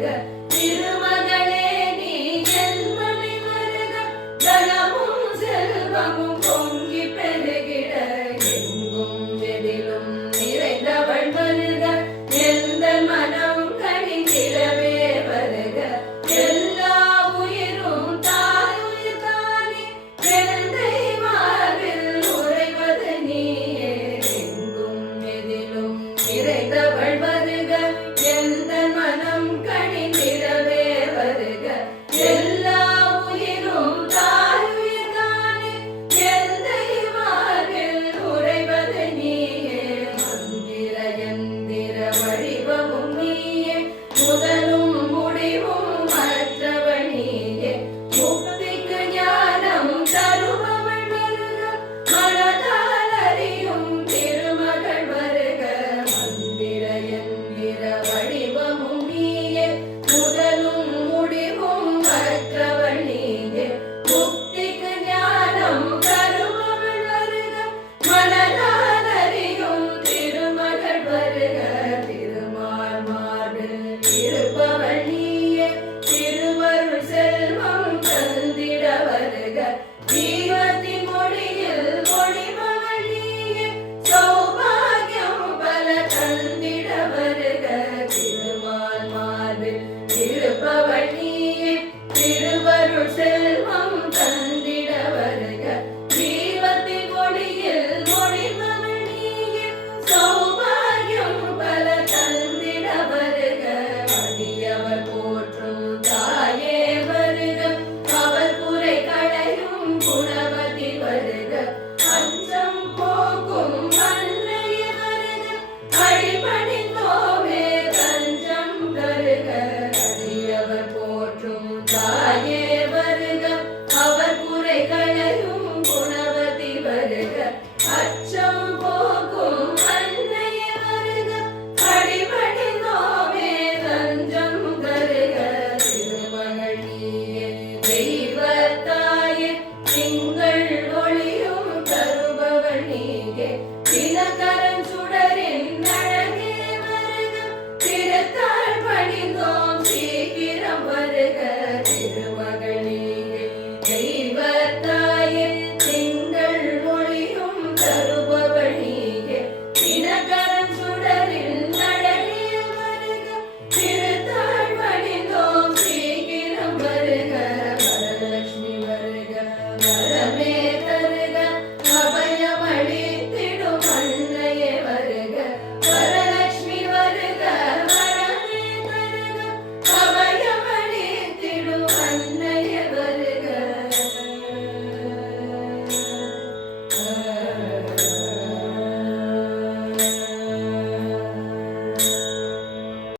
Good. இருப்பவள் நீயே திருவருள் செல்வம் தந்திட வருக. தீபத்தி ஒளியில் ஒளிபவள் நீயே சௌபாகியம் பல தந்திட வருக. அடியவர் போற்றும் தாயே வருக. அவர் குறை கடையும் குணவதி வருக.